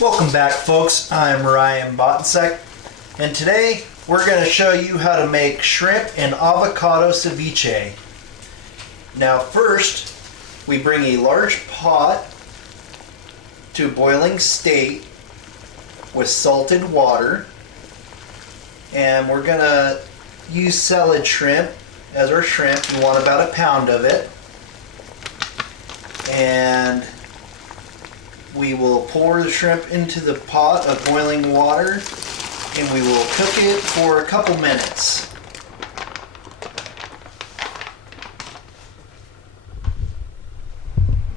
Welcome back, folks. I'm Ryan Botsek, and today we're going to show you how to make shrimp and avocado ceviche. Now first, we bring a large pot to boiling state with salted water, and we're going to use salad shrimp as our shrimp. You want about a pound of it, and we will pour the shrimp into the pot of boiling water, and we will cook it for a couple minutes.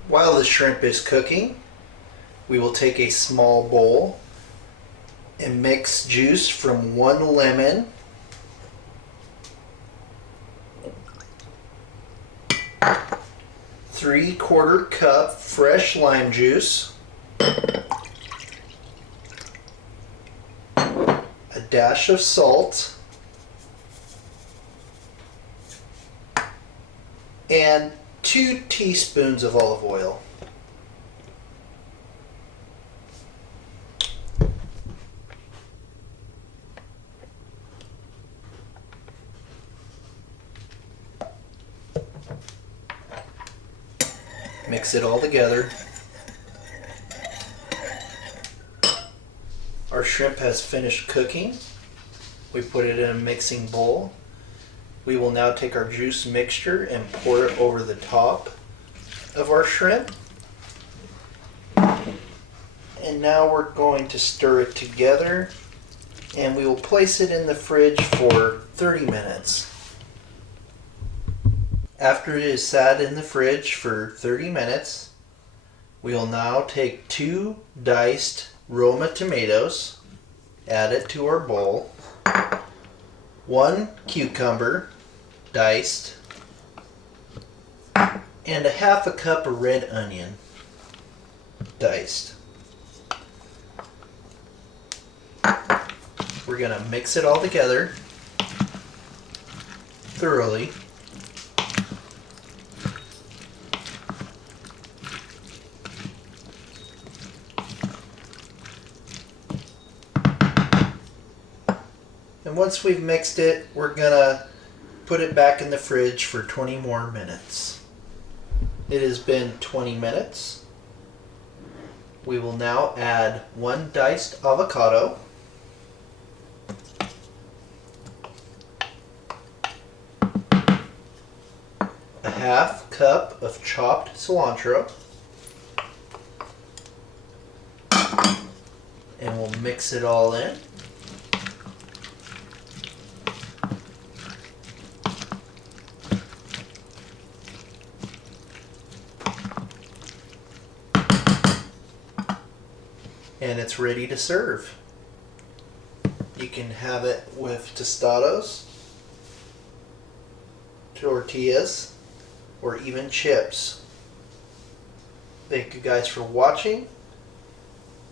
While the shrimp is cooking, we will take a small bowl and mix juice from 1 lemon, 3/4 cup fresh lime juice, a dash of salt, and 2 teaspoons of olive oil. Mix it all together. Our shrimp has finished cooking. We put it in a mixing bowl. We will now take our juice mixture and pour it over the top of our shrimp. And now we're going to stir it together, and we will place it in the fridge for 30 minutes. After it is sat in the fridge for 30 minutes, we will now take 2 diced Roma tomatoes, add it to our bowl, 1 cucumber diced, and a 1/2 cup of red onion diced. We're going to mix it all together thoroughly. And once we've mixed it, we're gonna put it back in the fridge for 20 more minutes. It has been 20 minutes. We will now add 1 diced avocado, a 1/2 cup of chopped cilantro, and we'll mix it all in. And it's ready to serve. You can have it with tostados, tortillas, or even chips. Thank you guys for watching.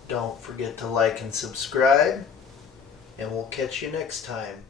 Don't forget to like and subscribe, and we'll catch you next time.